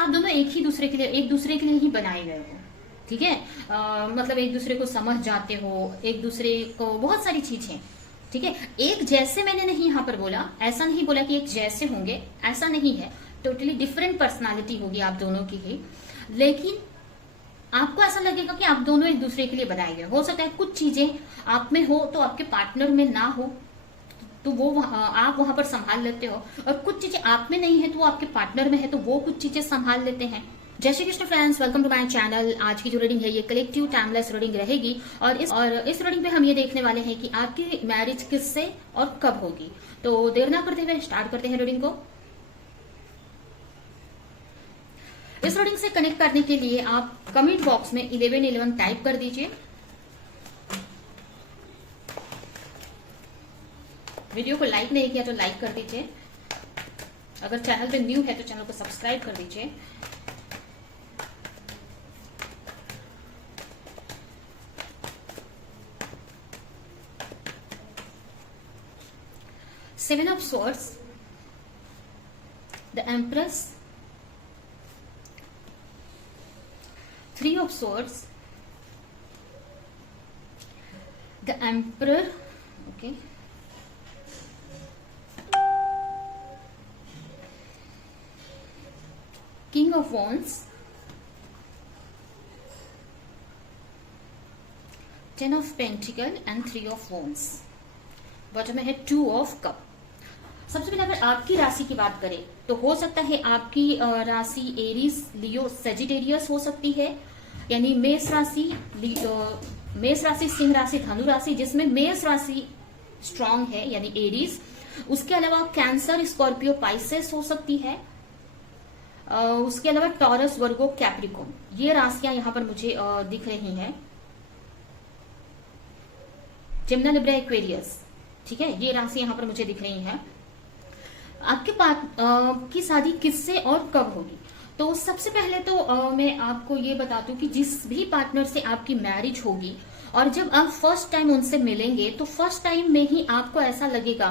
आप दोनों एक दूसरे के लिए ही बनाए गए हो, ठीक है। मतलब एक दूसरे को समझ जाते हो, एक दूसरे को बहुत सारी चीजें, ठीक है। एक जैसे मैंने नहीं यहाँ पर बोला, ऐसा नहीं बोला कि एक जैसे होंगे, ऐसा नहीं है। टोटली डिफरेंट पर्सनालिटी होगी आप दोनों की ही, लेकिन आपको ऐसा लगेगा कि आप दोनों एक दूसरे के लिए बनाए गए। हो सकता है कुछ चीजें आप में हो तो आपके पार्टनर में ना हो, तो वो आप वहां पर संभाल लेते हो, और कुछ चीजें आप में नहीं है तो वो आपके पार्टनर में है तो वो कुछ चीजें संभाल लेते हैं। जय Shri Krishna friends, welcome to my channel. आज की जो रीडिंग है ये कलेक्टिव टाइमलेस रीडिंग रहेगी, और इस रीडिंग पे हम ये देखने वाले हैं कि आपकी मैरिज किससे और कब होगी। तो देर ना करते हुए स्टार्ट करते हैं रीडिंग को। इस रीडिंग से कनेक्ट करने के लिए आप कमेंट बॉक्स में 1111 टाइप कर दीजिए। वीडियो को लाइक नहीं किया तो लाइक कर दीजिए। अगर चैनल पे न्यू है तो चैनल को सब्सक्राइब कर दीजिए। Seven of swords, the empress, three of swords, the emperor, okay, King of Wands, Ten of Pentacle and Three of Wands। Bottom में है Two of Cup। सबसे पहले अगर आपकी राशि की बात करें तो हो सकता है आपकी राशि एरीज, लियो, सेजिटेरियस हो सकती है, यानी मेष राशि, सिंह राशि, धनु राशि, जिसमें मेष राशि स्ट्रांग है यानी एरीज। उसके अलावा कैंसर, स्कॉर्पियो, पाइसेस हो सकती है। उसके अलावा टॉरस, वर्गो, कैप्रिकॉर्न, ये राशियां यहां पर मुझे दिख रही हैं। जिम्ना, लिब्रा, एक्वेरियस, ठीक है, ये राशि यहां पर मुझे दिख रही हैं। आपके की शादी किससे और कब होगी? तो सबसे पहले तो मैं आपको ये बता दूं कि जिस भी पार्टनर से आपकी मैरिज होगी और जब आप फर्स्ट टाइम उनसे मिलेंगे तो फर्स्ट टाइम में ही आपको ऐसा लगेगा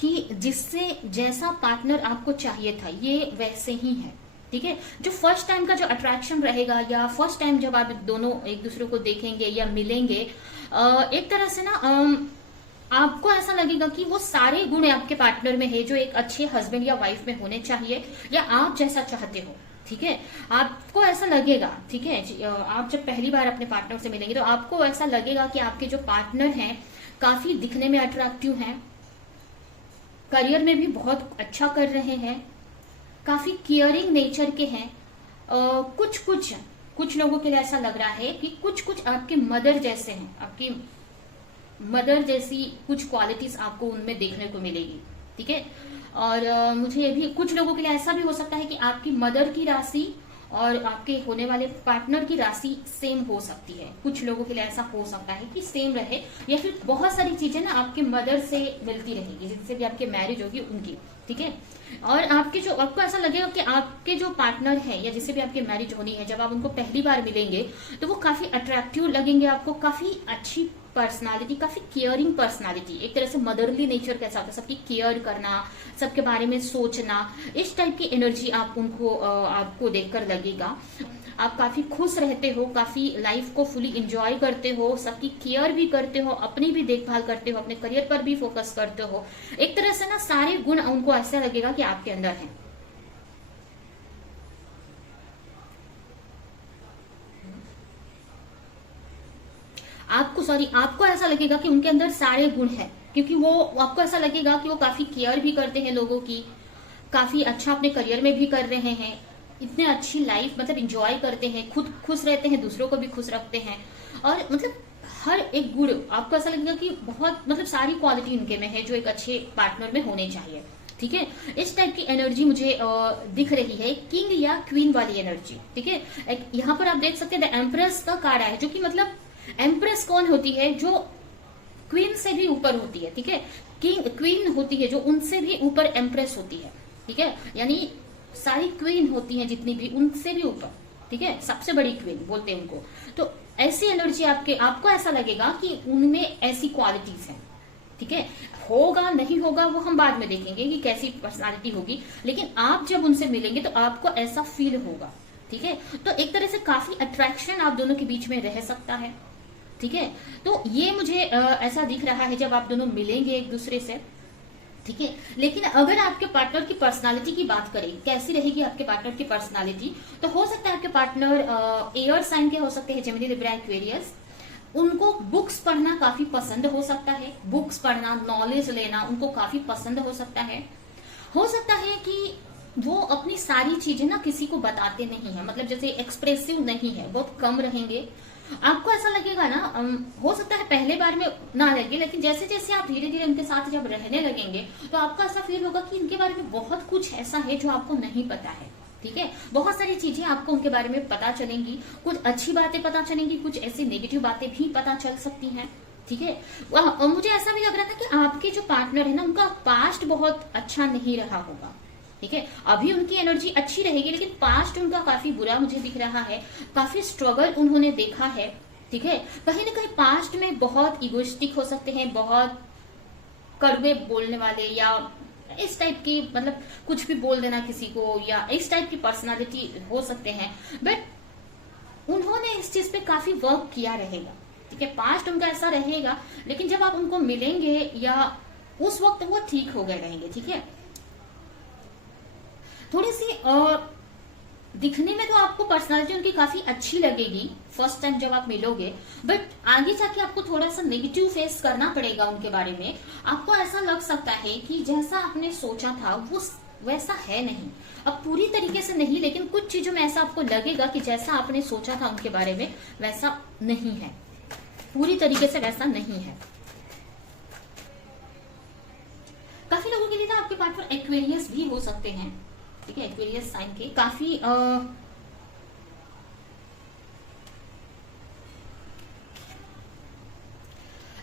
कि जिससे जैसा पार्टनर आपको चाहिए था ये वैसे ही है, ठीक है। जो फर्स्ट टाइम का जो अट्रैक्शन रहेगा या फर्स्ट टाइम जब आप दोनों एक दूसरे को देखेंगे या मिलेंगे, एक तरह से ना आपको ऐसा लगेगा कि वो सारे गुण आपके पार्टनर में है जो एक अच्छे हस्बैंड या वाइफ में होने चाहिए या आप जैसा चाहते हो, ठीक है। आपको ऐसा लगेगा, ठीक है, आप जब पहली बार अपने पार्टनर से मिलेंगे तो आपको ऐसा लगेगा कि आपके जो पार्टनर हैं काफी दिखने में अट्रैक्टिव हैं, करियर में भी बहुत अच्छा कर रहे हैं, काफी केयरिंग नेचर के हैं। कुछ लोगों के लिए ऐसा लग रहा है कि कुछ आपके मदर जैसे हैं, आपकी मदर जैसी कुछ क्वालिटीज आपको उनमें देखने को मिलेगी, ठीक है। और मुझे ये भी कुछ लोगों के लिए ऐसा भी हो सकता है कि आपकी मदर की राशि और आपके होने वाले पार्टनर की राशि सेम हो सकती है। कुछ लोगों के लिए ऐसा हो सकता है कि सेम रहे, या फिर बहुत सारी चीजें ना आपके मदर से मिलती रहेगी, जिनसे भी आपकी मैरिज होगी उनकी, ठीक है। और आपको ऐसा लगेगा कि आपके जो पार्टनर है या जिससे भी आपकी मैरिज होनी है, जब आप उनको पहली बार मिलेंगे तो वो काफी अट्रैक्टिव लगेंगे आपको, काफी अच्छी पर्सनालिटी, काफी केयरिंग पर्सनालिटी, एक तरह से मदरली नेचर कैसा होता है, सबकी केयर करना, सबके बारे में सोचना, इस टाइप की एनर्जी आपको देखकर लगेगा। आप काफी खुश रहते हो, काफी लाइफ को फुली एंजॉय करते हो, सबकी केयर भी करते हो, अपनी भी देखभाल करते हो, अपने करियर पर भी फोकस करते हो। एक तरह से ना सारे गुण उनको ऐसा लगेगा कि आपके अंदर हैं। आपको ऐसा लगेगा कि उनके अंदर सारे गुण हैं, क्योंकि वो आपको ऐसा लगेगा कि वो काफी केयर भी करते हैं लोगों की, काफी अच्छा अपने करियर में भी कर रहे हैं, इतने अच्छी लाइफ मतलब एंजॉय करते हैं, खुद खुश रहते हैं, दूसरों को भी खुश रखते हैं, और मतलब हर एक गुण आपको ऐसा लगेगा कि बहुत मतलब सारी क्वालिटी उनके में है जो एक अच्छे पार्टनर में होने चाहिए, ठीक है। इस टाइप की एनर्जी मुझे दिख रही है, किंग या क्वीन वाली एनर्जी, ठीक है। यहाँ पर आप देख सकते हैं द एम्प्रेस का कार्ड है, जो कि मतलब एम्प्रेस कौन होती है? जो क्वीन से भी ऊपर होती है, ठीक है। क्वीन होती है जो उनसे भी ऊपर एम्प्रेस होती है, ठीक है। यानी सारी क्वीन होती हैं जितनी भी, उनसे भी ऊपर, ठीक है, सबसे बड़ी क्वीन बोलते हैं उनको। तो ऐसी एनर्जी आपको ऐसा लगेगा कि उनमें ऐसी क्वालिटीज हैं, ठीक है, होगा नहीं होगा वो हम बाद में देखेंगे कि कैसी पर्सनालिटी होगी, लेकिन आप जब उनसे मिलेंगे तो आपको ऐसा फील होगा। ठीक है, तो एक तरह से काफी अट्रैक्शन आप दोनों के बीच में रह सकता है। ठीक है, तो ये मुझे ऐसा दिख रहा है जब आप दोनों मिलेंगे एक दूसरे से। ठीक है, लेकिन अगर आपके पार्टनर की पर्सनालिटी की बात करें, कैसी रहेगी आपके पार्टनर की पर्सनालिटी, तो हो सकता है आपके पार्टनर एयर साइन के हो सकते हैं, जेमिनी, लिब्रा, एक्वेरियस। उनको बुक्स पढ़ना काफी पसंद हो सकता है, बुक्स पढ़ना, नॉलेज लेना उनको काफी पसंद हो सकता है। हो सकता है कि वो अपनी सारी चीजें ना किसी को बताते नहीं है, मतलब जैसे एक्सप्रेसिव नहीं है, बहुत कम रहेंगे। आपको ऐसा लगेगा ना, हो सकता है पहले बार में ना लगे, लेकिन जैसे जैसे आप धीरे धीरे इनके साथ जब रहने लगेंगे तो आपको ऐसा फील होगा कि इनके बारे में बहुत कुछ ऐसा है जो आपको नहीं पता है। ठीक है, बहुत सारी चीजें आपको उनके बारे में पता चलेंगी, कुछ अच्छी बातें पता चलेंगी, कुछ ऐसी नेगेटिव बातें भी पता चल सकती हैं। ठीक है, और मुझे ऐसा भी लग रहा था कि आपके जो पार्टनर है ना, उनका पास्ट बहुत अच्छा नहीं रहा होगा। ठीक है, अभी उनकी एनर्जी अच्छी रहेगी, लेकिन पास्ट उनका काफी बुरा मुझे दिख रहा है, काफी स्ट्रगल उन्होंने देखा है। ठीक है, कहीं ना कहीं पास्ट में बहुत इगोइस्टिक हो सकते हैं, बहुत कड़वे बोलने वाले, या इस टाइप की, मतलब कुछ भी बोल देना किसी को, या इस टाइप की पर्सनालिटी हो सकते हैं। बट उन्होंने इस चीज पे काफी वर्क किया रहेगा। ठीक है, पास्ट उनका ऐसा रहेगा, लेकिन जब आप उनको मिलेंगे या उस वक्त वो ठीक हो गए रहेंगे। ठीक है, थोड़ी सी दिखने में तो आपको पर्सनालिटी उनकी काफी अच्छी लगेगी फर्स्ट टाइम जब आप मिलोगे, बट आगे जाके आपको थोड़ा सा नेगेटिव फेस करना पड़ेगा उनके बारे में। आपको ऐसा लग सकता है कि जैसा आपने सोचा था वो वैसा है नहीं, अब पूरी तरीके से नहीं, लेकिन कुछ चीजों में ऐसा आपको लगेगा कि जैसा आपने सोचा था उनके बारे में वैसा नहीं है, पूरी तरीके से वैसा नहीं है। काफी लोगों के लिए ना आपके पार्टनर एक्वेरियस भी हो सकते हैं। ठीक है, एक्वेरियस साइन के काफी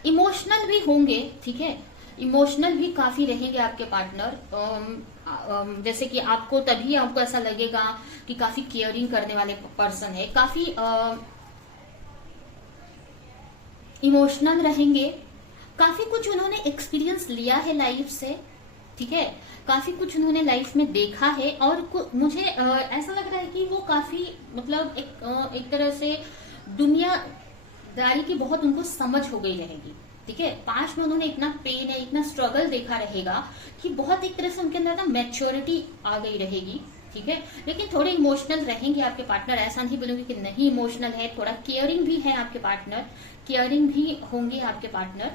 इमोशनल भी होंगे। ठीक है, इमोशनल भी काफी रहेंगे आपके पार्टनर। जैसे कि आपको तभी आपको ऐसा लगेगा कि काफी केयरिंग करने वाले पर्सन है, काफी इमोशनल रहेंगे, काफी कुछ उन्होंने एक्सपीरियंस लिया है लाइफ से। ठीक है, काफी कुछ उन्होंने लाइफ में देखा है, और मुझे ऐसा लग रहा है कि वो काफी, मतलब एक तरह से दुनियादारी की बहुत उनको समझ हो गई रहेगी। ठीक है, पास्ट में उन्होंने इतना पेन है, इतना स्ट्रगल देखा रहेगा कि बहुत एक तरह से उनके अंदर ना मैच्योरिटी आ गई रहेगी। ठीक है, लेकिन थोड़े इमोशनल रहेंगे आपके पार्टनर, ऐसा नहीं बोलूंगी कि नहीं इमोशनल है, थोड़ा केयरिंग भी है आपके पार्टनर, केयरिंग भी होंगे आपके पार्टनर।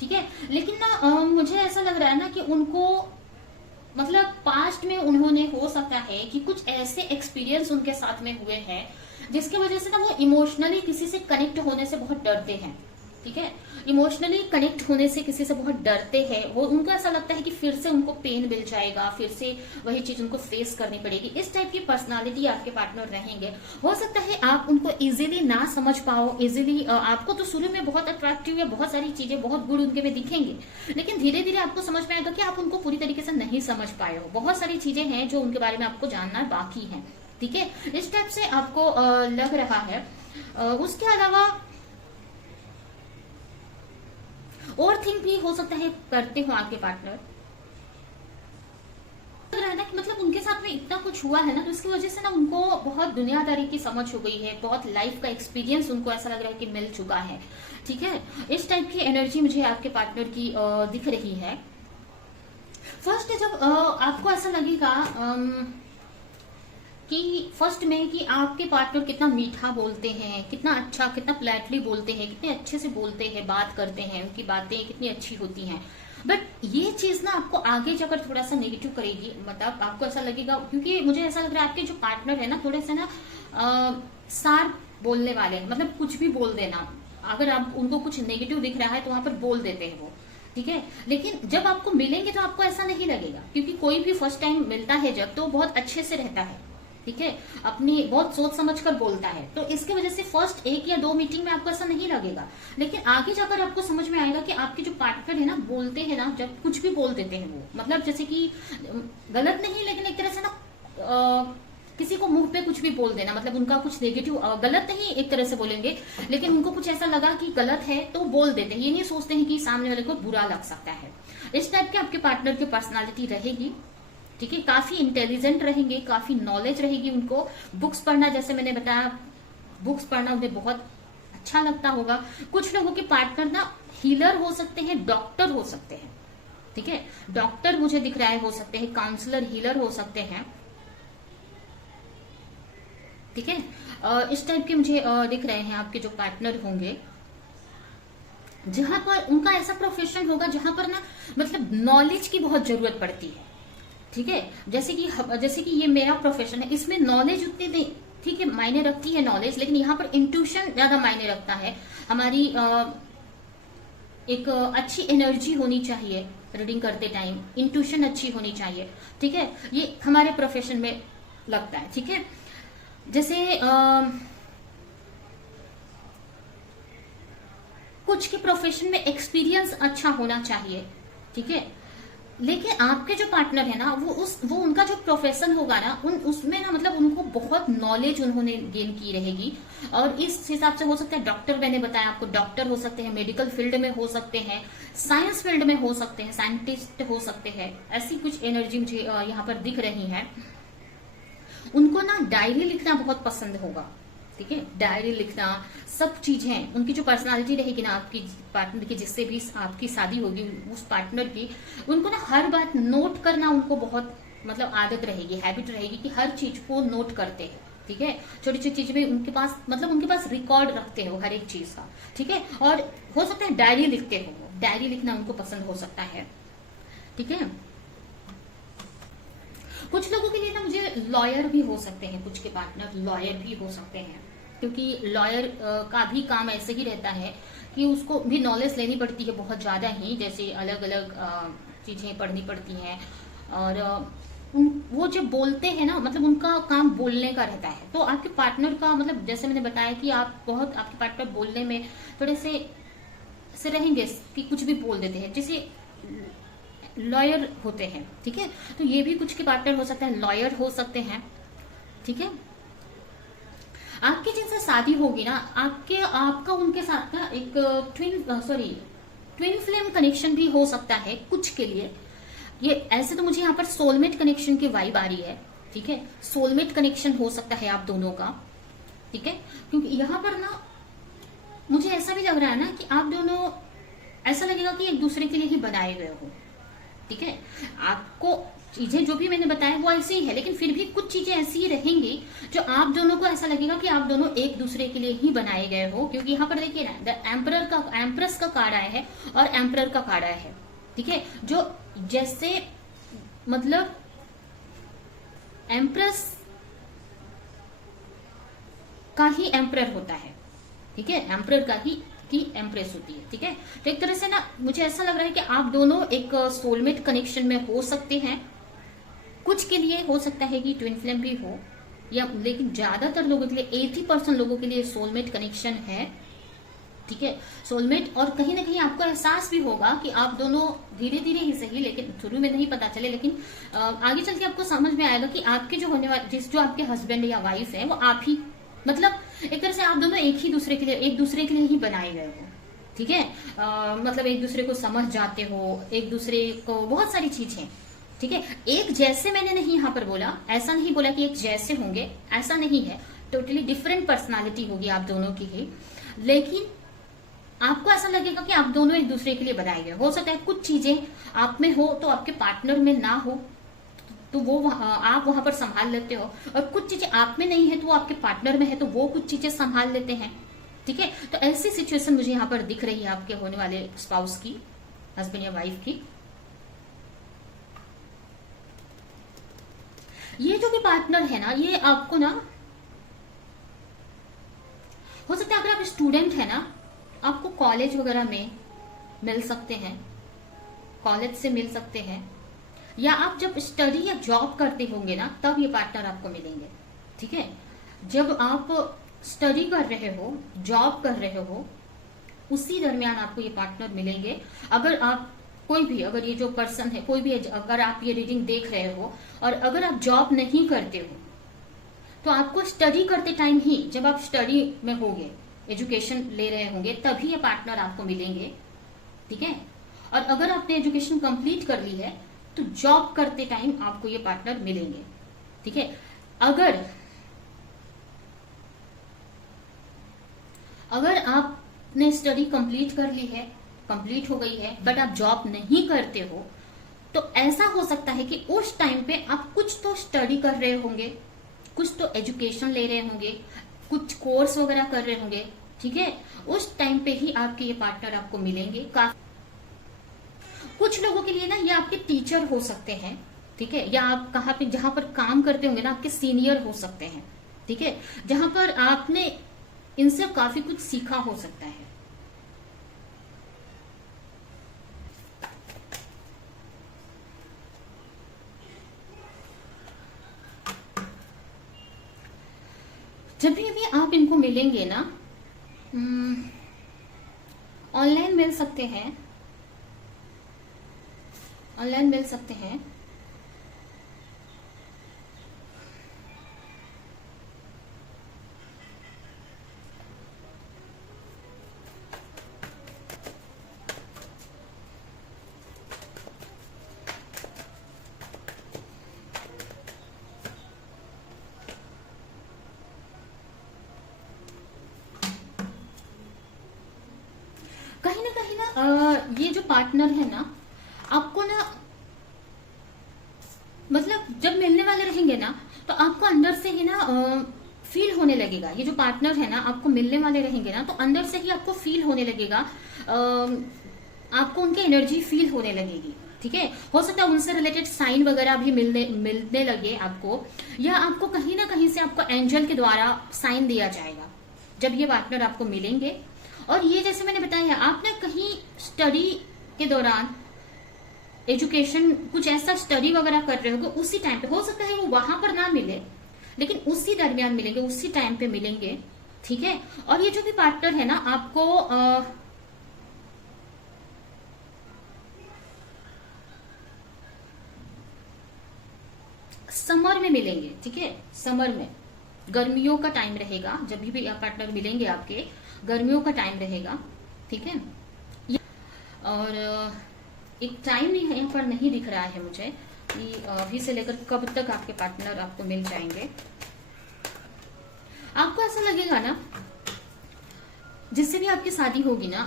ठीक है, लेकिन ना मुझे ऐसा लग रहा है ना कि उनको, मतलब पास्ट में उन्होंने, हो सकता है कि कुछ ऐसे एक्सपीरियंस उनके साथ में हुए हैं जिसकी वजह से ना वो इमोशनली किसी से कनेक्ट होने से बहुत डरते हैं। ठीक है, इमोशनली कनेक्ट होने से किसी से बहुत डरते हैं वो, उनको ऐसा लगता है कि फिर से उनको पेन मिल जाएगा, फिर से वही चीज उनको फेस करनी पड़ेगी। इस टाइप की पर्सनालिटी आपके पार्टनर रहेंगे। हो सकता है आप उनको इजीली ना समझ पाओ, इजीली आपको तो शुरू में बहुत अट्रैक्टिव या बहुत सारी चीजें बहुत गुड उनके में दिखेंगे, लेकिन धीरे धीरे आपको समझ में आएगा कि आप उनको पूरी तरीके से नहीं समझ पाए हो, बहुत सारी चीजें हैं जो उनके बारे में आपको जानना बाकी है। ठीक है, इस टाइप से आपको लग रहा है। उसके अलावा और थिंक भी हो सकता है करते हो आपके पार्टनर। लग रहा है ना कि मतलब उनके साथ में इतना कुछ हुआ है ना, तो इसकी वजह से ना उनको बहुत दुनियादारी की समझ हो गई है, बहुत लाइफ का एक्सपीरियंस उनको ऐसा लग रहा है कि मिल चुका है। ठीक है, इस टाइप की एनर्जी मुझे आपके पार्टनर की दिख रही है। फर्स्ट जब आपको ऐसा लगेगा कि फर्स्ट में कि आपके पार्टनर कितना मीठा बोलते हैं, कितना अच्छा, कितना प्लेटली बोलते हैं, कितने अच्छे से बोलते हैं, बात करते हैं, उनकी बातें कितनी अच्छी होती हैं, बट ये चीज ना आपको आगे जाकर थोड़ा सा नेगेटिव करेगी। मतलब आपको ऐसा लगेगा, क्योंकि मुझे ऐसा लग रहा है आपके जो पार्टनर है ना थोड़े से ना सार बोलने वाले हैं, मतलब कुछ भी बोल देना, अगर आप उनको कुछ नेगेटिव दिख रहा है तो वहां पर बोल देते हैं वो। ठीक है, लेकिन जब आपको मिलेंगे तो आपको ऐसा नहीं लगेगा, क्योंकि कोई भी फर्स्ट टाइम मिलता है जब, तो बहुत अच्छे से रहता है। ठीक है, अपनी बहुत सोच समझ कर बोलता है, तो इसकी वजह से फर्स्ट 1 या 2 मीटिंग में आपको ऐसा नहीं लगेगा, लेकिन आगे जाकर आपको समझ में आएगा कि आपके जो पार्टनर है ना बोलते हैं ना, जब कुछ भी बोल देते हैं वो, मतलब जैसे कि गलत नहीं, लेकिन एक तरह से ना किसी किसी को मुंह पे कुछ भी बोल देना, मतलब उनका कुछ नेगेटिव, गलत नहीं एक तरह से बोलेंगे, लेकिन उनको कुछ ऐसा लगा कि गलत है तो बोल देते हैं, ये नहीं सोचते हैं कि सामने वाले को बुरा लग सकता है। इस टाइप के आपके पार्टनर की पर्सनालिटी रहेगी, ठीक है। काफी इंटेलिजेंट रहेंगे, काफी नॉलेज रहेगी उनको। बुक्स पढ़ना, जैसे मैंने बताया, बुक्स पढ़ना उन्हें बहुत अच्छा लगता होगा। कुछ लोगों के पार्टनर ना हीलर हो सकते हैं, डॉक्टर हो सकते हैं, ठीक है। डॉक्टर मुझे दिख रहा है, हो सकते हैं काउंसलर, हीलर हो सकते हैं, ठीक है। इस टाइप के मुझे दिख रहे हैं आपके जो पार्टनर होंगे, जहां पर उनका ऐसा प्रोफेशन होगा जहां पर ना मतलब नॉलेज की बहुत जरूरत पड़ती है, ठीक है। जैसे कि ये मेरा प्रोफेशन है, इसमें नॉलेज उतनी नहीं, ठीक है, मायने रखती है नॉलेज, लेकिन यहाँ पर इंट्यूशन ज्यादा मायने रखता है। हमारी एक अच्छी एनर्जी होनी चाहिए रीडिंग करते टाइम, इंट्यूशन अच्छी होनी चाहिए, ठीक है। ये हमारे प्रोफेशन में लगता है, ठीक है। जैसे कुछ के प्रोफेशन में एक्सपीरियंस अच्छा होना चाहिए, ठीक है। लेकिन आपके जो पार्टनर है ना, वो उनका जो प्रोफेशन होगा ना, उसमें ना मतलब उनको बहुत नॉलेज उन्होंने गेन की रहेगी, और इस हिसाब से हो सकता है डॉक्टर, मैंने बताया आपको, डॉक्टर हो सकते हैं, मेडिकल फील्ड में हो सकते हैं, साइंस फील्ड में हो सकते हैं, साइंटिस्ट हो सकते हैं। ऐसी कुछ एनर्जी मुझे यहाँ पर दिख रही है। उनको ना डायरी लिखना बहुत पसंद होगा, ठीक है। डायरी लिखना, सब चीजें, उनकी जो पर्सनालिटी रहेगी ना आपकी पार्टनर की, जिससे भी आपकी शादी होगी उस पार्टनर की, उनको ना हर बात नोट करना उनको बहुत मतलब आदत रहेगी, हैबिट रहेगी कि हर चीज को नोट करते हैं, ठीक है। छोटी छोटी चीज में उनके पास मतलब उनके पास रिकॉर्ड रखते हो हर एक चीज का, ठीक है। और हो सकता है डायरी लिखते हो, डायरी लिखना उनको पसंद हो सकता है, ठीक है। कुछ लोगों के लिए ना मुझे लॉयर भी हो सकते हैं, कुछ के पार्टनर लॉयर भी हो सकते हैं, क्योंकि लॉयर का भी काम ऐसे ही रहता है कि उसको भी नॉलेज लेनी पड़ती है बहुत ज्यादा ही, जैसे अलग अलग चीजें पढ़नी पड़ती हैं, और वो जब बोलते हैं ना, मतलब उनका काम बोलने का रहता है। तो आपके पार्टनर का मतलब, जैसे मैंने बताया कि आप बहुत, आपके पार्टनर बोलने में थोड़े से रहेंगे कि कुछ भी बोल देते हैं, जैसे लॉयर होते हैं, ठीक है। तो ये भी कुछ के पार्टनर हो सकता है, लॉयर हो सकते हैं, ठीक है। आपकी जिनसे शादी होगी ना, आपका उनके साथ ना एक ट्विन फ्लेम कनेक्शन भी हो सकता है कुछ के लिए। ये ऐसे तो मुझे यहाँ पर सोलमेट कनेक्शन की वाइब आ रही है, ठीक है। सोलमेट कनेक्शन हो सकता है आप दोनों का, ठीक है। क्योंकि यहाँ पर ना मुझे ऐसा भी लग रहा है ना कि आप दोनों, ऐसा लगेगा कि एक दूसरे के लिए ही बनाए गए हो, ठीक है। आपको चीजें जो भी मैंने बताया वो ऐसी ही है, लेकिन फिर भी कुछ चीजें ऐसी ही रहेंगी जो आप दोनों को ऐसा लगेगा कि आप दोनों एक दूसरे के लिए ही बनाए गए हो। क्योंकि यहाँ पर देखिए ना, द एम्प्रस का कार्ड आया है और एम्प्रर का कार्ड आया है, ठीक है। जो जैसे मतलब एम्प्रेस का ही एम्प्रर होता है, ठीक है, एम्प्रर का ही की एम्प्रेस होती है, ठीक है। तो एक तरह से ना मुझे ऐसा लग रहा है कि आप दोनों एक सोलमेट कनेक्शन में हो सकते हैं। कुछ के लिए हो सकता है कि ट्विन फ्लेम भी हो, या लेकिन ज्यादातर लोगों के लिए 80% लोगों के लिए सोलमेट कनेक्शन है, ठीक है, सोलमेट। और कहीं ना कहीं आपको एहसास भी होगा कि आप दोनों धीरे धीरे ही सही, लेकिन शुरू में नहीं पता चले, लेकिन आगे चल के आपको समझ में आएगा कि आपके जो होने वाले, जो आपके हस्बैंड या वाइफ है, वो आप ही, मतलब एक तरह से आप दोनों एक दूसरे के लिए ही बनाए गए हो, ठीक है। मतलब एक दूसरे को समझ जाते हो, एक दूसरे को बहुत सारी चीजें, ठीक है। एक जैसे मैंने नहीं यहाँ पर बोला, ऐसा नहीं बोला कि एक जैसे होंगे, ऐसा नहीं है, टोटली डिफरेंट पर्सनालिटी होगी आप दोनों की ही, लेकिन आपको ऐसा लगेगा कि आप दोनों एक दूसरे के लिए बनाए गए। हो सकता है कुछ चीजें आप में हो तो आपके पार्टनर में ना हो, तो वो आप वहां पर संभाल लेते हो, और कुछ चीजें आप में नहीं है तो वो आपके पार्टनर में है, तो वो कुछ चीजें संभाल लेते हैं, ठीक है। तो ऐसी सिचुएशन मुझे यहाँ पर दिख रही है आपके होने वाले स्पाउस की, हस्बैंड या वाइफ की। ये जो भी पार्टनर है ना, ये आपको ना हो सकता है, अगर आप स्टूडेंट है ना, आपको कॉलेज वगैरह में मिल सकते हैं, कॉलेज से मिल सकते हैं, या आप जब स्टडी या जॉब करते होंगे ना, तब ये पार्टनर आपको मिलेंगे, ठीक है। जब आप स्टडी कर रहे हो, जॉब कर रहे हो, उसी दरमियान आपको ये पार्टनर मिलेंगे। अगर आप कोई भी, अगर ये जो पर्सन है, कोई भी, अगर आप ये रीडिंग देख रहे हो और अगर आप जॉब नहीं करते हो, तो आपको स्टडी करते टाइम ही, जब आप स्टडी में होंगे, एजुकेशन ले रहे होंगे, तभी ये पार्टनर आपको मिलेंगे। ठीक है। और अगर आपने एजुकेशन कंप्लीट कर ली है तो जॉब करते टाइम आपको ये पार्टनर मिलेंगे। ठीक है। अगर आपने स्टडी कंप्लीट कर ली है, कंप्लीट हो गई है, बट आप जॉब नहीं करते हो, तो ऐसा हो सकता है कि उस टाइम पे आप कुछ तो स्टडी कर रहे होंगे, कुछ तो एजुकेशन ले रहे होंगे, कुछ कोर्स वगैरह कर रहे होंगे। ठीक है। उस टाइम पे ही आपके ये पार्टनर आपको मिलेंगे। कुछ लोगों के लिए ना ये आपके टीचर हो सकते हैं। ठीक है। या आप कहाँ पे, जहां पर काम करते होंगे ना, आपके सीनियर हो सकते हैं। ठीक है। जहां पर आपने इनसे काफी कुछ सीखा हो सकता है। जब भी आप इनको मिलेंगे ना, ऑनलाइन मिल सकते हैं, ऑनलाइन मिल सकते हैं। कहीं ना ये जो पार्टनर है ना, आपको ना, मतलब जब मिलने वाले रहेंगे ना, तो आपको अंदर से ही ना फील होने लगेगा। ये जो पार्टनर है ना, आपको मिलने वाले रहेंगे ना, तो अंदर से ही आपको फील होने लगेगा, आपको उनकी एनर्जी फील होने लगेगी। ठीक है। हो सकता है उनसे रिलेटेड साइन वगैरह भी मिलने लगे आपको, या आपको कहीं ना कहीं से आपको एंजल के द्वारा साइन दिया जाएगा जब ये पार्टनर आपको मिलेंगे। और ये जैसे मैंने बताया, आप ना कहीं स्टडी के दौरान, एजुकेशन कुछ ऐसा स्टडी वगैरह कर रहे होगे, उसी टाइम पे हो सकता है वो वहां पर ना मिले, लेकिन उसी दरमियान मिलेंगे, उसी टाइम पे मिलेंगे। ठीक है। और ये जो भी पार्टनर है ना, आपको समर में मिलेंगे। ठीक है। समर में, गर्मियों का टाइम रहेगा, जब भी पार्टनर मिलेंगे आपके, गर्मियों का टाइम रहेगा। ठीक है। और एक टाइम ही यहाँ पर नहीं दिख रहा है मुझे कि अभी से लेकर कब तक आपके पार्टनर आपको मिल जाएंगे। आपको ऐसा लगेगा ना, जिससे भी आपकी शादी होगी ना,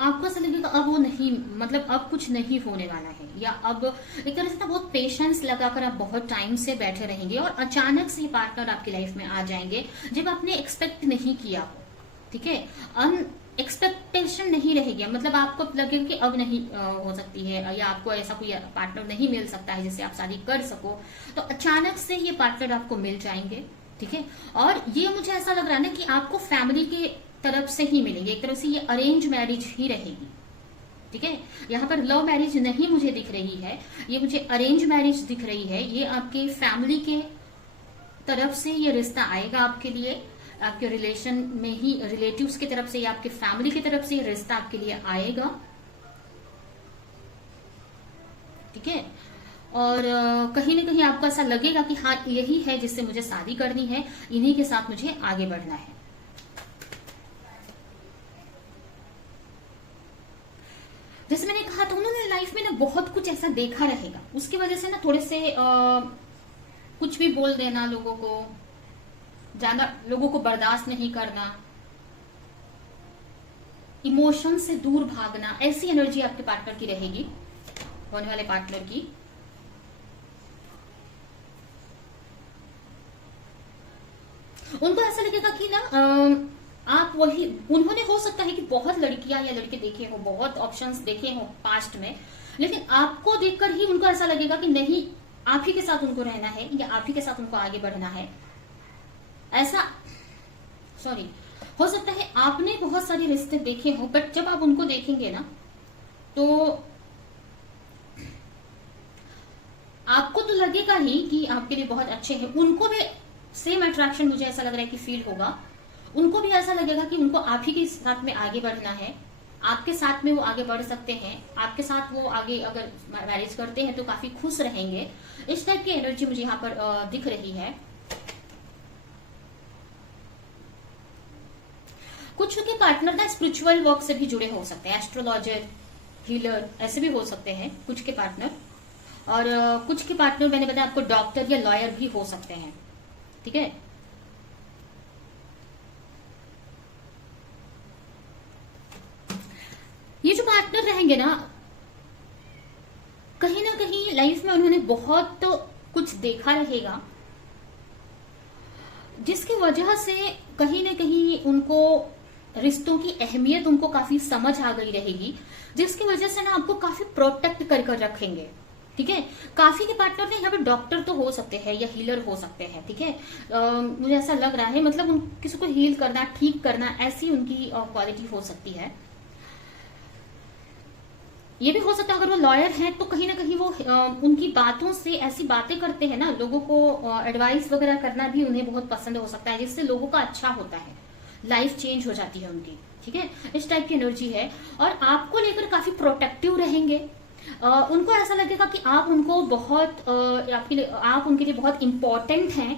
आपको ऐसा लगेगा अब वो नहीं, मतलब अब कुछ नहीं होने वाला है, या अब एक तरह से ना बहुत पेशेंस लगाकर आप बहुत टाइम से बैठे रहेंगे, और अचानक से पार्टनर आपकी लाइफ में आ जाएंगे जब आपने एक्सपेक्ट नहीं किया हो। ठीक है। एक्सपेक्टेशन नहीं रहेगी, मतलब आपको लगेगा कि अब नहीं हो सकती है, या आपको ऐसा कोई पार्टनर नहीं मिल सकता है जिससे आप शादी कर सको, तो अचानक से ये पार्टनर आपको मिल जाएंगे। ठीक है। और ये मुझे ऐसा लग रहा है ना कि आपको फैमिली के तरफ से ही मिलेंगे, एक तरह से ये अरेंज मैरिज ही रहेगी। ठीक है। यहाँ पर लव मैरिज नहीं मुझे दिख रही है, ये मुझे अरेंज मैरिज दिख रही है। ये आपके फैमिली के तरफ से ये रिश्ता आएगा आपके लिए, आपके रिलेशन में ही, रिलेटिव्स की तरफ से या आपके फैमिली की तरफ से ये रिश्ता आपके लिए आएगा। ठीक है। और कहीं ना कहीं आपको ऐसा लगेगा कि हाँ, यही है जिससे मुझे शादी करनी है, इन्हीं के साथ मुझे आगे बढ़ना है। जैसे मैंने कहा था, उन्होंने लाइफ में ना बहुत कुछ ऐसा देखा रहेगा, उसकी वजह से ना थोड़े से कुछ भी बोल देना, लोगों को ज्यादा, लोगों को बर्दाश्त नहीं करना, इमोशन से दूर भागना, ऐसी एनर्जी आपके पार्टनर की रहेगी, होने वाले पार्टनर की। उनको ऐसा लगेगा कि ना आप वही, उन्होंने हो सकता है कि बहुत लड़कियां या लड़के देखे हो, बहुत ऑप्शंस देखे हो पास्ट में, लेकिन आपको देखकर ही उनको ऐसा लगेगा कि नहीं, आप ही के साथ उनको रहना है, या आप ही के साथ उनको आगे बढ़ना है। ऐसा, सॉरी, हो सकता है आपने बहुत सारे रिश्ते देखे हो, बट जब आप उनको देखेंगे ना, तो आपको तो लगेगा ही कि आपके लिए बहुत अच्छे हैं। उनको भी सेम अट्रैक्शन मुझे ऐसा लग रहा है कि फील होगा, उनको भी ऐसा लगेगा कि उनको आप ही के साथ में आगे बढ़ना है, आपके साथ में वो आगे बढ़ सकते हैं, आपके साथ वो आगे अगर मैरिज करते हैं तो काफी खुश रहेंगे। इस टाइप की एनर्जी मुझे यहाँ पर दिख रही है। कुछ के पार्टनर ना स्पिरिचुअल वर्क से भी जुड़े हो सकते हैं, एस्ट्रोलॉजर, हीलर, ऐसे भी हो सकते हैं कुछ के पार्टनर। और कुछ के पार्टनर मैंने बताया आपको डॉक्टर या लॉयर भी हो सकते हैं, ठीक है। ये जो पार्टनर रहेंगे ना कहीं लाइफ में उन्होंने बहुत तो कुछ देखा रहेगा, जिसकी वजह से कहीं ना कहीं उनको रिश्तों की अहमियत उनको काफी समझ आ गई रहेगी, जिसकी वजह से ना आपको काफी प्रोटेक्ट कर कर रखेंगे, ठीक है। काफी के पार्टनर ने यहाँ पे डॉक्टर तो हो सकते हैं या हीलर हो सकते हैं, ठीक है। मुझे ऐसा लग रहा है, मतलब किसी को हील करना, ठीक करना, ऐसी उनकी क्वालिटी हो सकती है। ये भी हो सकता है अगर वो लॉयर हैं तो कहीं ना कहीं वो उनकी बातों से ऐसी बातें करते हैं ना, लोगों को एडवाइस वगैरह करना भी उन्हें बहुत पसंद हो सकता है, जिससे लोगों का अच्छा होता है, लाइफ चेंज हो जाती है उनकी, ठीक है। इस टाइप की एनर्जी है। और आपको लेकर काफी प्रोटेक्टिव रहेंगे। उनको ऐसा लगेगा कि आप उनको बहुत आप उनके लिए बहुत इंपॉर्टेंट हैं।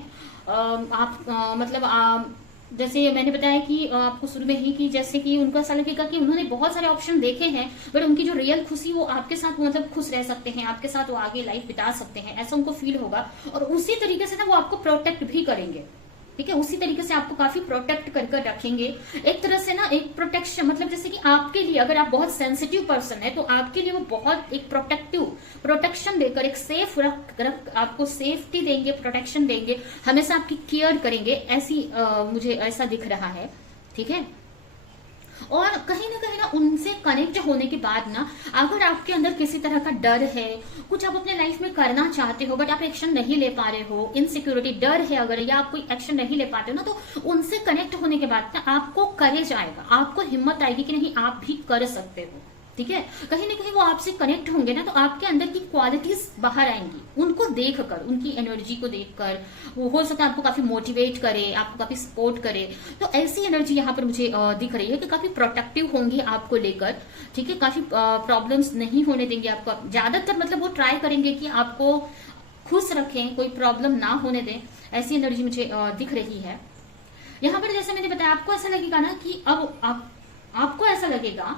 मतलब जैसे मैंने बताया कि आपको शुरू में ही कि जैसे कि उनको ऐसा लगेगा कि उन्होंने बहुत सारे ऑप्शन देखे हैं, बट उनकी जो रियल खुशी वो आपके साथ, मतलब खुश रह सकते हैं, आपके साथ वो आगे लाइफ बिता सकते हैं, ऐसा उनको फील होगा। और उसी तरीके से ना वो आपको प्रोटेक्ट भी करेंगे, ठीक है। उसी तरीके से आपको काफी प्रोटेक्ट कर कर रखेंगे। एक तरह से ना एक प्रोटेक्शन, मतलब जैसे कि आपके लिए अगर आप बहुत सेंसिटिव पर्सन है तो आपके लिए वो बहुत एक प्रोटेक्शन देकर एक सेफ आपको सेफ्टी देंगे, प्रोटेक्शन देंगे, हमेशा आपकी केयर करेंगे, ऐसी मुझे ऐसा दिख रहा है, ठीक है। और कहीं ना उनसे कनेक्ट होने के बाद ना अगर आपके अंदर किसी तरह का डर है, कुछ आप अपने लाइफ में करना चाहते हो बट आप एक्शन नहीं ले पा रहे हो, इनसिक्योरिटी, डर है अगर, या आप कोई एक्शन नहीं ले पाते हो ना, तो उनसे कनेक्ट होने के बाद ना आपको करेज आएगा, आपको हिम्मत आएगी कि नहीं आप भी कर सकते हो, ठीक है। कहीं ना कहीं वो आपसे कनेक्ट होंगे ना तो आपके अंदर की क्वालिटीज बाहर आएंगी, उनको देखकर, उनकी एनर्जी को देखकर। वो हो सकता है आपको काफी मोटिवेट करे, आपको काफी सपोर्ट करे। तो ऐसी एनर्जी यहाँ पर मुझे दिख रही है कि काफी प्रोटेक्टिव होंगे आपको लेकर, ठीक है। काफी प्रॉब्लम्स नहीं होने देंगे आपको, ज्यादातर मतलब वो ट्राई करेंगे कि आपको खुश रखें, कोई प्रॉब्लम ना होने दें, ऐसी एनर्जी मुझे दिख रही है यहाँ पर। जैसे मैंने बताया आपको ऐसा लगेगा ना कि अब आपको ऐसा लगेगा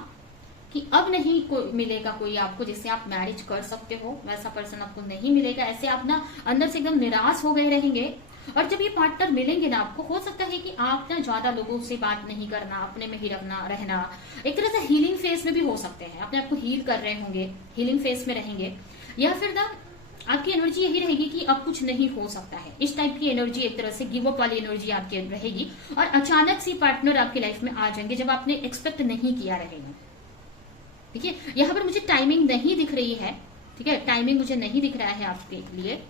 कि अब नहीं मिलेगा कोई आपको जिससे आप मैरिज कर सकते हो, वैसा पर्सन आपको नहीं मिलेगा। ऐसे आप ना अंदर से एकदम निराश हो गए रहेंगे। और जब ये पार्टनर मिलेंगे ना आपको, हो सकता है कि आप ना ज्यादा लोगों से बात नहीं करना, अपने में ही रहना, एक तरह से हीलिंग फेज में भी हो सकते हैं, अपने आप को हील कर रहे होंगे, हीलिंग फेज में रहेंगे। या फिर ना आपकी एनर्जी यही रहेगी कि अब कुछ नहीं हो सकता है, इस टाइप की एनर्जी, एक तरह से गिव अप वाली एनर्जी आपकी रहेगी। और अचानक से पार्टनर आपकी लाइफ में आ जाएंगे जब आपने एक्सपेक्ट नहीं किया रहेगा, ठीक है। यहाँ पर मुझे टाइमिंग नहीं दिख रही है, ठीक है, टाइमिंग मुझे नहीं दिख रहा है आपके लिए।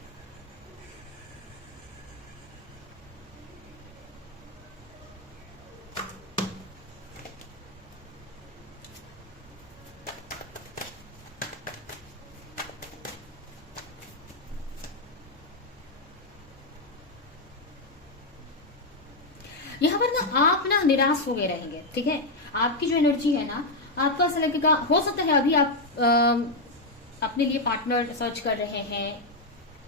यहाँ पर ना आप ना निराश हो गए रहेंगे, ठीक है। आपकी जो एनर्जी है ना, आपको ऐसा लगेगा, हो सकता है अभी आप अपने लिए पार्टनर सर्च कर रहे हैं,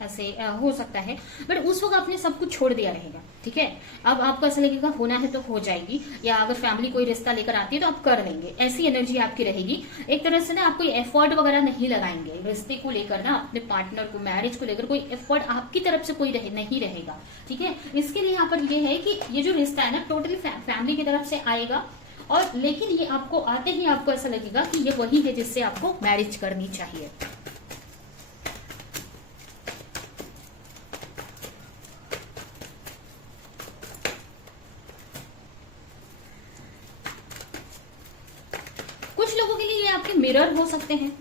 ऐसे हो सकता है, बट उस वक्त आपने सब कुछ छोड़ दिया रहेगा, ठीक है। अब आपको ऐसा लगेगा होना है तो हो जाएगी, या अगर फैमिली कोई रिश्ता लेकर आती है तो आप कर लेंगे, ऐसी एनर्जी आपकी रहेगी। एक तरह से ना आप कोई एफर्ट वगैरह नहीं लगाएंगे रिश्ते को लेकर ना, अपने पार्टनर को, मैरिज को लेकर कोई एफर्ट आपकी तरफ से कोई नहीं रहेगा, ठीक है। इसके लिए यहाँ पर ये है कि ये जो रिश्ता है ना टोटली फैमिली की तरफ से आएगा। और लेकिन ये आपको आते ही आपको ऐसा लगेगा कि ये वही है जिससे आपको मैरिज करनी चाहिए। कुछ लोगों के लिए ये आपके मिरर हो सकते हैं,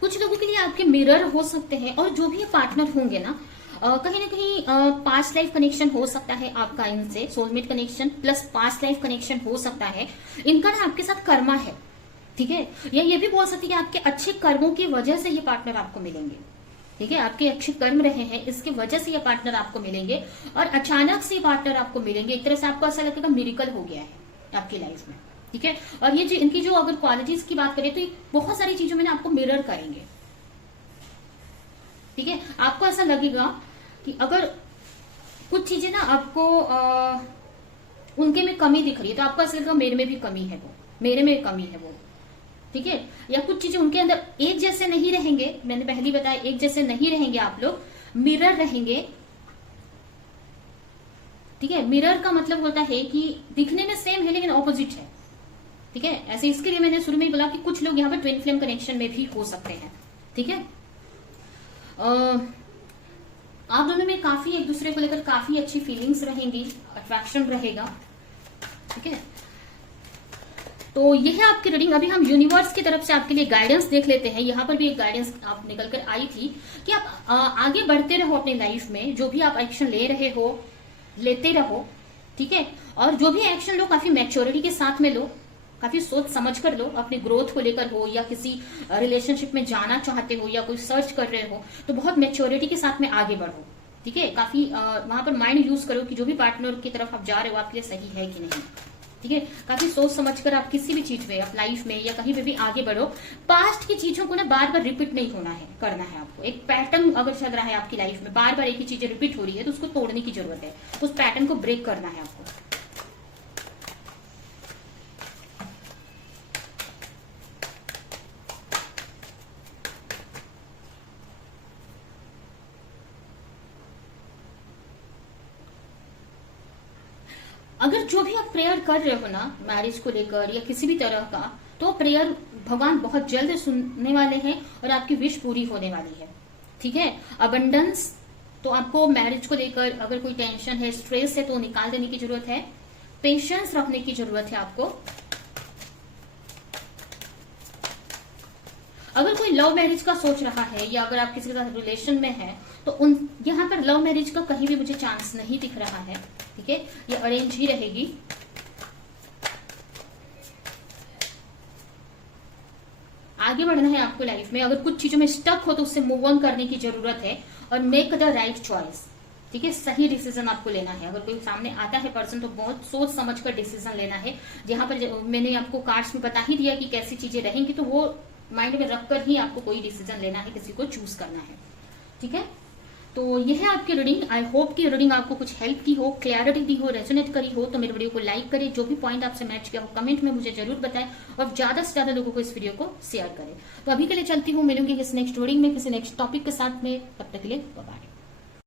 कुछ लोगों के लिए आपके मिरर हो सकते हैं। और जो भी पार्टनर होंगे ना कहीं ना कहीं पास्ट लाइफ कनेक्शन हो सकता है आपका इनसे, soulmate connection plus past life connection हो सकता है। इनका ना आपके साथ कर्मा है, ठीक है। या ये भी बोल सकती है कि आपके अच्छे कर्मों की वजह से ये पार्टनर आपको मिलेंगे, ठीक है। आपके अच्छे कर्म रहे हैं, इसकी वजह से ये पार्टनर आपको मिलेंगे। और अचानक से पार्टनर आपको मिलेंगे, एक तरह से आपको ऐसा लगेगा मिरेकल हो गया है आपकी लाइफ में, ठीक है। और ये जो इनकी जो अगर क्वालिटीज की बात करें तो ये बहुत सारी चीजों में ना आपको मिरर करेंगे, ठीक है। आपको ऐसा लगेगा कि अगर कुछ चीजें ना आपको उनके में कमी दिख रही है तो आपको ऐसा लगेगा मेरे में भी कमी है, वो मेरे में कमी है वो, ठीक है। या कुछ चीजें उनके अंदर एक जैसे नहीं रहेंगे, मैंने पहले बताया एक जैसे नहीं रहेंगे आप लोग, मिरर रहेंगे, ठीक है। मिरर का मतलब होता है कि दिखने में सेम है लेकिन ऑपोजिट है, ठीक है। ऐसे इसके लिए मैंने शुरू में ही बोला कि कुछ लोग यहाँ पर ट्विन फ्लेम कनेक्शन में भी हो सकते हैं, ठीक है। आप दोनों में काफी एक दूसरे को लेकर काफी अच्छी फीलिंग्स रहेंगी, अट्रैक्शन रहेगा, ठीक है। तो ये है आपकी रीडिंग। अभी हम यूनिवर्स की तरफ से आपके लिए गाइडेंस देख लेते हैं। यहाँ पर भी एक गाइडेंस आप निकल कर आई थी कि आप आगे बढ़ते रहो अपनी लाइफ में, जो भी आप एक्शन ले रहे हो लेते रहो, ठीक है। और जो भी एक्शन लो काफी मैच्योरिटी के साथ में लो, काफी सोच समझ कर लो, अपनी ग्रोथ को लेकर हो या किसी रिलेशनशिप में जाना चाहते हो या कोई सर्च कर रहे हो तो बहुत मैच्योरिटी के साथ में आगे बढ़ो, ठीक है। काफी वहां पर माइंड यूज करो कि जो भी पार्टनर की तरफ आप जा रहे हो आपके लिए सही है कि नहीं, ठीक है। काफी सोच समझकर आप किसी भी चीज में, आप लाइफ में या कहीं पे भी आगे बढ़ो। पास्ट की चीजों को ना बार बार रिपीट नहीं होना है, करना है आपको। एक पैटर्न अगर चल रहा है आपकी लाइफ में, बार बार एक ही चीजें रिपीट हो रही है तो उसको तोड़ने की जरूरत है, उस पैटर्न को ब्रेक करना है आपको। अगर जो भी आप प्रेयर कर रहे हो ना मैरिज को लेकर या किसी भी तरह का, तो प्रेयर भगवान बहुत जल्द सुनने वाले हैं और आपकी विश पूरी होने वाली है, ठीक है। अबंडेंस, तो आपको मैरिज को लेकर अगर कोई टेंशन है, स्ट्रेस है तो निकाल देने की जरूरत है। पेशेंस रखने की जरूरत है आपको। अगर कोई लव मैरिज का सोच रहा है या अगर आप किसी के साथ रिलेशन में है तो उन यहाँ पर लव मैरिज का कहीं भी मुझे चांस नहीं दिख रहा है, ठीक है। ये अरेंज ही रहेगी। आगे बढ़ना है आपको लाइफ में। अगर कुछ चीजों में स्टक हो तो उससे मूव ऑन करने की जरूरत है और मेक द राइट चॉइस, ठीक है। सही डिसीजन आपको लेना है। अगर कोई सामने आता है पर्सन तो बहुत सोच समझ कर डिसीजन लेना है। जहां पर मैंने आपको कार्ड्स में बता ही दिया कि कैसी चीजें रहेंगी, तो वो माइंड में रखकर ही आपको कोई डिसीजन लेना है, किसी को चूज करना है, ठीक है। तो ये है आपकी रीडिंग। आई होप कि रीडिंग आपको कुछ हेल्प की हो, क्लैरिटी दी हो, रेजोनेट करी हो। तो मेरे वीडियो को लाइक करें, जो भी पॉइंट आपसे मैच किया हो कमेंट में मुझे जरूर बताएं और ज्यादा से ज्यादा लोगों को इस वीडियो को शेयर करें। तो अभी के लिए चलती हूँ, मिलूंगी किसी नेक्स्ट रीडिंग में किसी नेक्स्ट टॉपिक के साथ में। तब तक के लिए बाय बाय।